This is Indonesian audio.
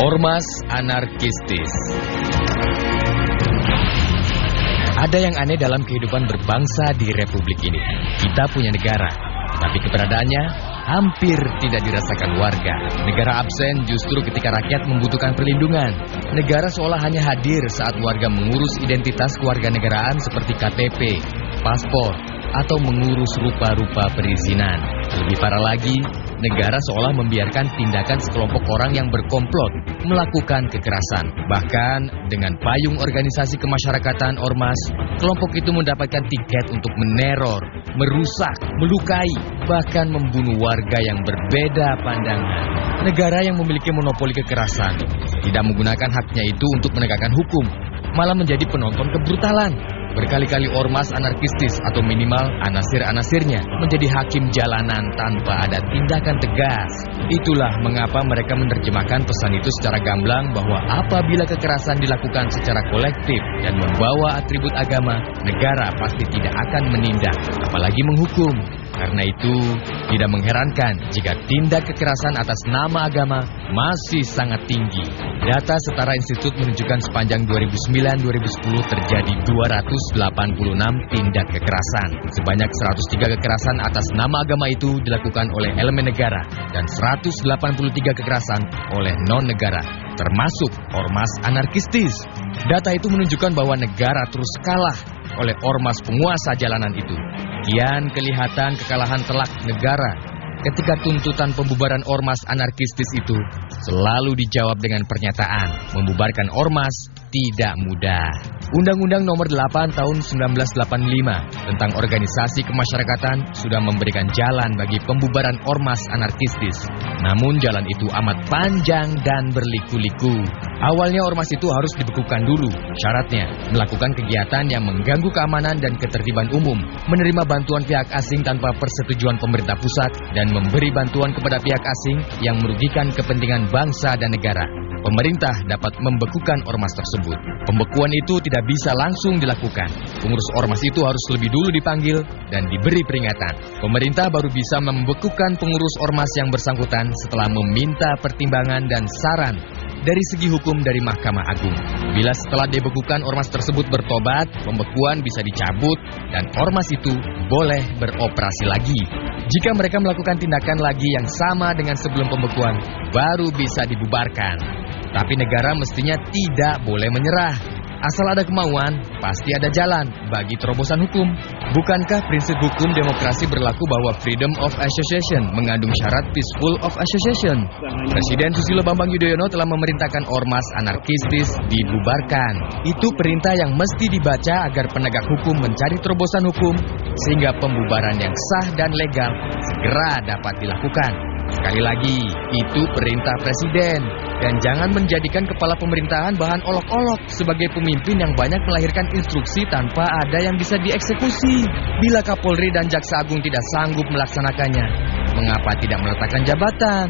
Ormas anarkistis. Ada yang aneh dalam kehidupan berbangsa di Republik ini. Kita punya negara, tapi keberadaannya hampir tidak dirasakan warga. Negara absen justru ketika rakyat membutuhkan perlindungan. Negara seolah hanya hadir saat warga mengurus identitas kewarganegaraan seperti KTP, paspor, atau mengurus rupa-rupa perizinan. Lebih parah lagi, negara seolah membiarkan tindakan sekelompok orang yang berkomplot melakukan kekerasan. Bahkan dengan payung organisasi kemasyarakatan ormas, kelompok itu mendapatkan tiket untuk meneror, merusak, melukai, bahkan membunuh warga yang berbeda pandangan. Negara yang memiliki monopoli kekerasan tidak menggunakan haknya itu untuk menegakkan hukum, malah menjadi penonton kebrutalan. Berkali-kali ormas anarkistis atau minimal anasir-anasirnya menjadi hakim jalanan tanpa ada tindakan tegas. Itulah mengapa mereka menerjemahkan pesan itu secara gamblang bahwa apabila kekerasan dilakukan secara kolektif dan membawa atribut agama, negara pasti tidak akan menindak, apalagi menghukum. Karena itu, tidak mengherankan jika tindak kekerasan atas nama agama masih sangat tinggi. Data Setara Institut menunjukkan sepanjang 2009-2010 terjadi 286 tindak kekerasan. Sebanyak 103 kekerasan atas nama agama itu dilakukan oleh elemen negara dan 183 kekerasan oleh non-negara, termasuk ormas anarkistis. Data itu menunjukkan bahwa negara terus kalah oleh ormas penguasa jalanan itu. Kian kelihatan kekalahan telak negara ketika tuntutan pembubaran ormas anarkistis itu selalu dijawab dengan pernyataan membubarkan ormas tidak mudah. Undang-Undang Nomor 8 Tahun 1985 tentang organisasi kemasyarakatan sudah memberikan jalan bagi pembubaran ormas anarkistis. Namun jalan itu amat panjang dan berliku-liku. Awalnya ormas itu harus dibekukan dulu. Syaratnya melakukan kegiatan yang mengganggu keamanan dan ketertiban umum, menerima bantuan pihak asing tanpa persetujuan pemerintah pusat, dan memberi bantuan kepada pihak asing yang merugikan kepentingan bangsa dan negara. Pemerintah dapat membekukan ormas tersebut. Pembekuan itu tidak bisa langsung dilakukan. Pengurus ormas itu harus lebih dulu dipanggil dan diberi peringatan. Pemerintah baru bisa membekukan pengurus ormas yang bersangkutan setelah meminta pertimbangan dan saran dari segi hukum dari Mahkamah Agung. Bila setelah dibekukan ormas tersebut bertobat, pembekuan bisa dicabut dan ormas itu boleh beroperasi lagi. Jika mereka melakukan tindakan lagi yang sama dengan sebelum pembekuan, baru bisa dibubarkan. Tapi negara mestinya tidak boleh menyerah. Asal ada kemauan, pasti ada jalan bagi terobosan hukum. Bukankah prinsip hukum demokrasi berlaku bahwa freedom of association mengandung syarat peaceful of association? Presiden Susilo Bambang Yudhoyono telah memerintahkan ormas anarkistis dibubarkan. Itu perintah yang mesti dibaca agar penegak hukum mencari terobosan hukum sehingga pembubaran yang sah dan legal segera dapat dilakukan. Sekali lagi, itu perintah presiden. Dan jangan menjadikan kepala pemerintahan bahan olok-olok sebagai pemimpin yang banyak melahirkan instruksi tanpa ada yang bisa dieksekusi. Bila Kapolri dan Jaksa Agung tidak sanggup melaksanakannya, mengapa tidak meletakkan jabatan?